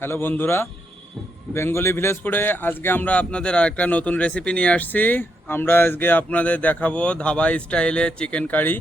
Hello বন্ধুরা, Bengali village ফুডে আজকে আমরা আপনাদের আরেকটা নতুন রেসিপি নিয়ে আসছি। আমরা আজকে আপনাদের দেখাবো ধাবা স্টাইলে চিকেন কারি।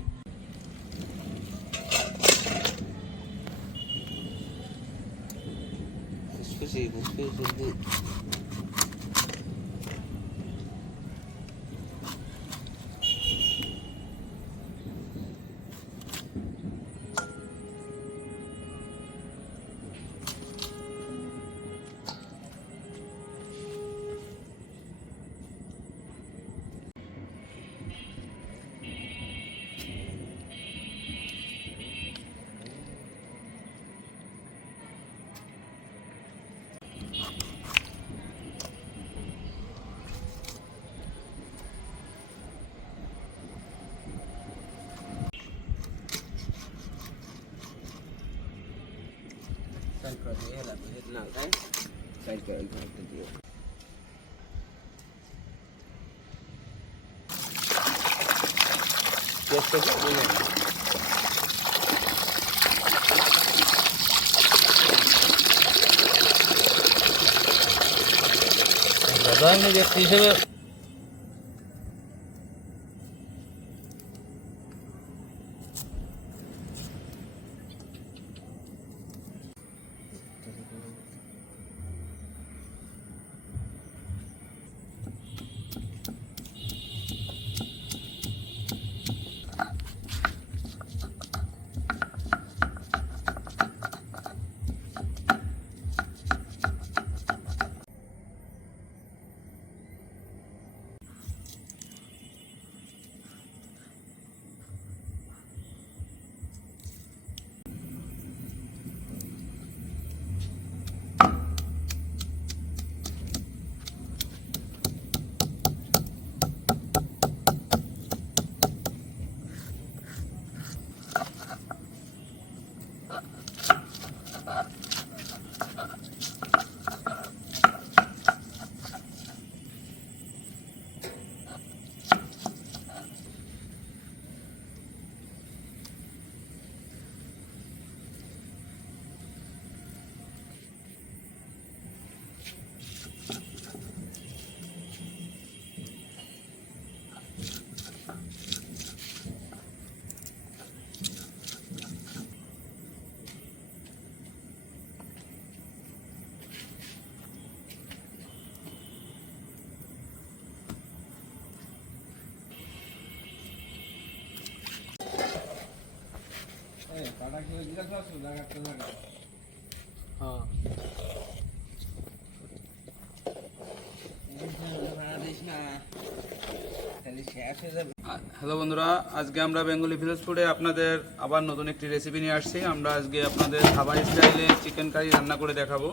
দাদা আমি ব্যক্তি হিসেবে হ্যালো বন্ধুরা, আজকে আমরা বেঙ্গলি ভিলেজ ফুডে আপনাদের আবার নতুন একটি রেসিপি নিয়ে আসছি। আমরা আজকে আপনাদের ধাবা স্টাইলে চিকেন কারি রান্না করে দেখাবো।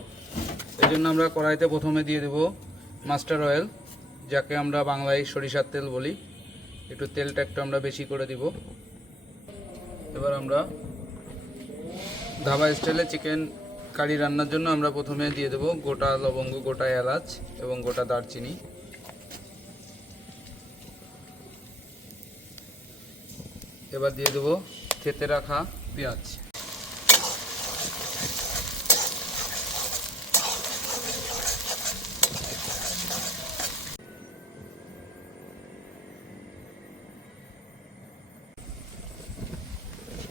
এই জন্য আমরা কড়াইতে প্রথমে দিয়ে দেব মাস্টার অয়েল, যাকে আমরা বাংলায় সরিষার তেল বলি। তেলটা একটু আমরা বেশি করে দিব। এবার আমরা ধাবা স্টাইলে চিকেন কারি রান্নার জন্য আমরা প্রথমে দিয়ে দেব গোটা লবঙ্গ, গোটা এলাচ এবং গোটা দারচিনি। এবার দিয়ে দেবো থেতে রাখা পেঁয়াজ।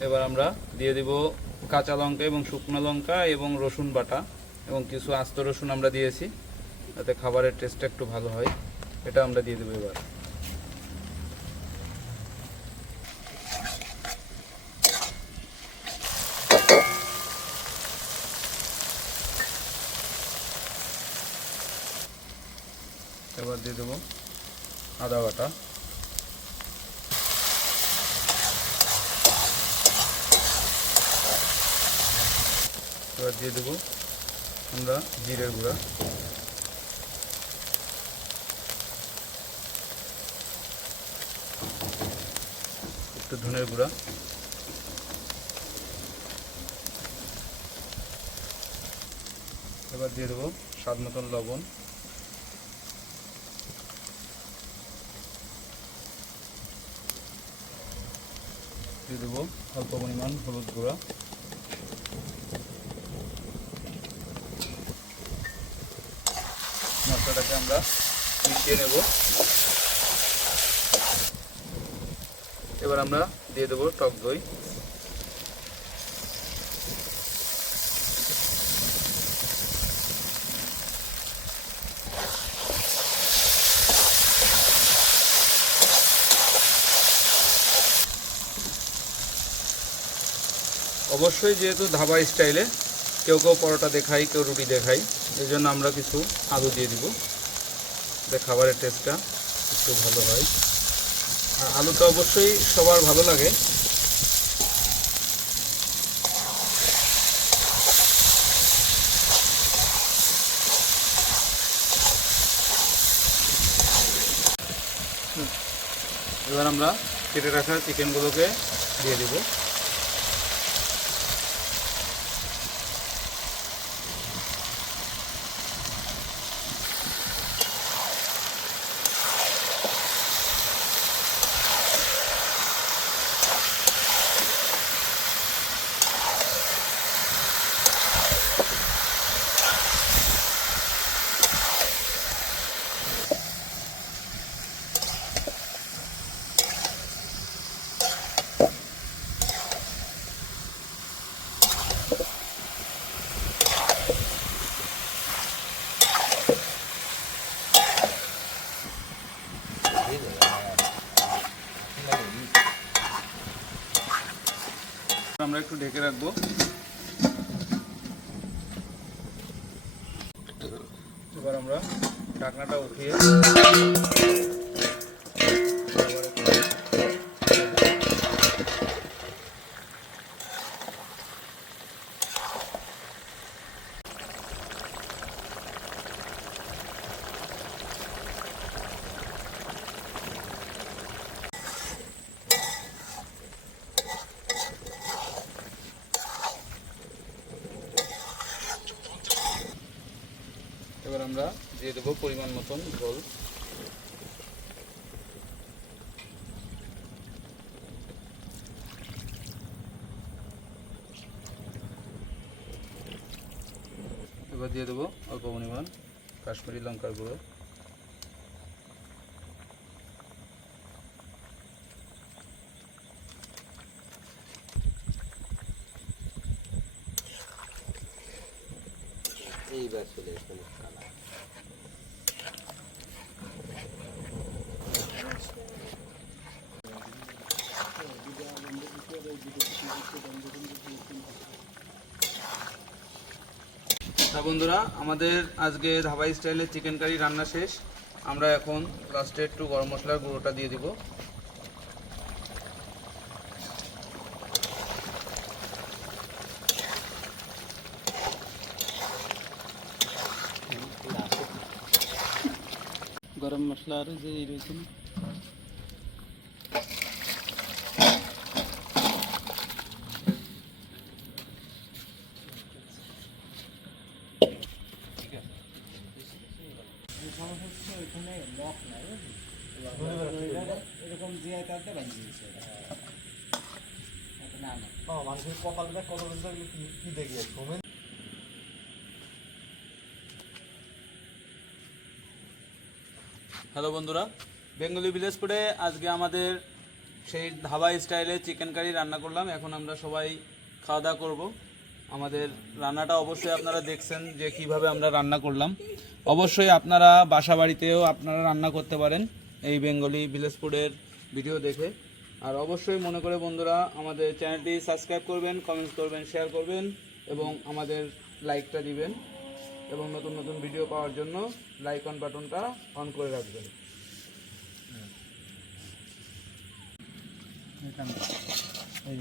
এবার আমরা দিয়ে দিব কাঁচা লঙ্কা এবং শুকনো লঙ্কা এবং রসুন বাটা এবং কিছু আস্ত রসুন আমরা দিয়েছি, যাতে খাবারের টেস্টটা একটু ভালো হয়। এটা আমরা দিয়ে দেবো। এবার দিয়ে দেবো আদা বাটা, এবার দিয়ে দেবো আমরা জিরের গুঁড়া, একটু ধনের গুঁড়া, এবার দিয়ে দেবো স্বাদ মতন লবণ, দিয়ে দেবো অল্প পরিমাণ হলুদ গুঁড়া, মশলাটাকে আমরা মিশিয়ে নেব। এবার আমরা দিয়ে দেবো টক দই। অবশ্যই যেহেতু ধাবা স্টাইলে কেউ কেউ পরোটা দেখাই, কেউ রুটি দেখাই, এই জন্য আমরা কিছু আলু দিয়ে দিব, যাতে খাবারের টেস্টটা একটু ভালো হয়। আর আলুটা অবশ্যই সবার ভালো লাগে। এবার আমরা কেটে রাখা চিকেনগুলোকে দিয়ে দিব। আমরা একটু ঢেকে রাখবো। এবার আমরা ঢাকনাটা উঠিয়ে এবার আমরা দিয়ে দেবো পরিমাণ মতন ঝোল। এবার দিয়ে দেবো অল্প পরিমাণ কাশ্মীরি লঙ্কার গুঁড়ো। এইবার চলে এসে বন্ধুরা, আমাদের আজকে ধাবাই স্টাইলের চিকেন কারি রান্না শেষ। আমরা এখন লাস্টে একটু গরম মশলার গুঁড়োটা দিয়ে দিব। গরম মশলা আর যে রয়েছে না এরকম দিয়ে কাটতে বানিয়েছে মানুষের কপালটা কত কি দেখি ঘুমে। হ্যালো বন্ধুরা, বেঙ্গলি ভিলেজ ফুডে আজকে আমাদের সেই ধাবা স্টাইলে চিকেন কারি রান্না করলাম। এখন আমরা সবাই খাওয়া দাওয়া করবো। আমাদের রান্নাটা অবশ্যই আপনারা দেখছেন যে কিভাবে আমরা রান্না করলাম। অবশ্যই আপনারা বাসা বাড়িতেও আপনারা রান্না করতে পারেন এই বেঙ্গলি ভিলেজ ফুডের ভিডিও দেখে। আর অবশ্যই মনে করে বন্ধুরা আমাদের চ্যানেলটি সাবস্ক্রাইব করবেন, কমেন্টস করবেন, শেয়ার করবেন এবং আমাদের লাইকটা দিবেন এবং নতুন নতুন ভিডিও পাওয়ার জন্য লাইক অন বাটনটা অন করে রাখবেন। এই